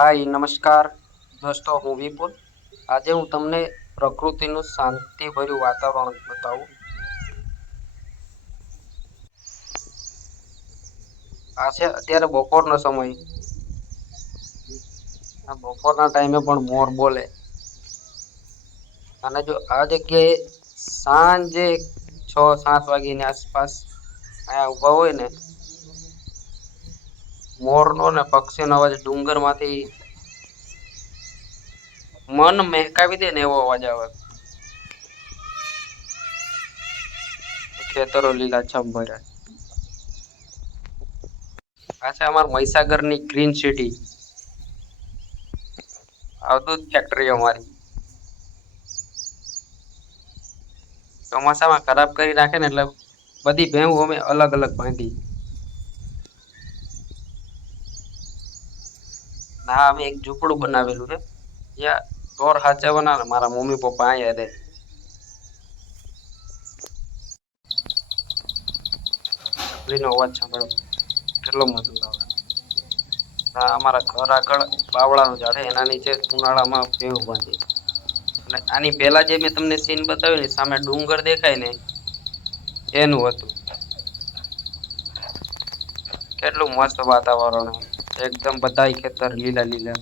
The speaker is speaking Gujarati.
હાય નમસ્કાર દોસ્તો, હું વિપુલ. આજે હું તમને પ્રકૃતિનું શાંતિભર્યું વાતાવરણ બતાવું. આ છે અત્યારે બપોરનો સમય. આ બપોરના ટાઈમે પણ મોર બોલે. અને જો આ જગ્યાએ સાંજે 6-7 વાગ્યાની આસપાસ અહીંયા ઉભા હોય ને, મોરનો ને પક્ષીનો અવાજ ડુંગરમાંથી મન મહેકાવી દે ને એવો અવાજ આવે. ખેતરો લીલાછમ ભર્યા. આ છે અમાર મહીસાગરની ગ્રીન સિટી. આવતું જ ફેક્ટરી અમારી. ચોમાસામાં ખરાબ કરી નાખે ને એટલે બધી ભેહું અમે અલગ અલગ બાંધી. ના, અમે એક ઝૂંપડું બનાવેલું છે. જ્યાં ઢોર હાચવવાના ને મારા મમ્મી પપ્પા અહીંયા રહે. ચકલીનો અવાજ સાંભળો કેટલો મધુર આવે. અમારા ઘર આગળ બાવળાનું ઝાડ છે, એના નીચે ઉનાળામાં ભેહું બાંધીએ. અને આની પેલા જે મેં તમને સીન બતાવ્યું ને, સામે ડુંગર દેખાય ને, એનું હતું. કેટલું મસ્ત વાતાવરણ, એકદમ બધાય ખેતર લીલા લીલા.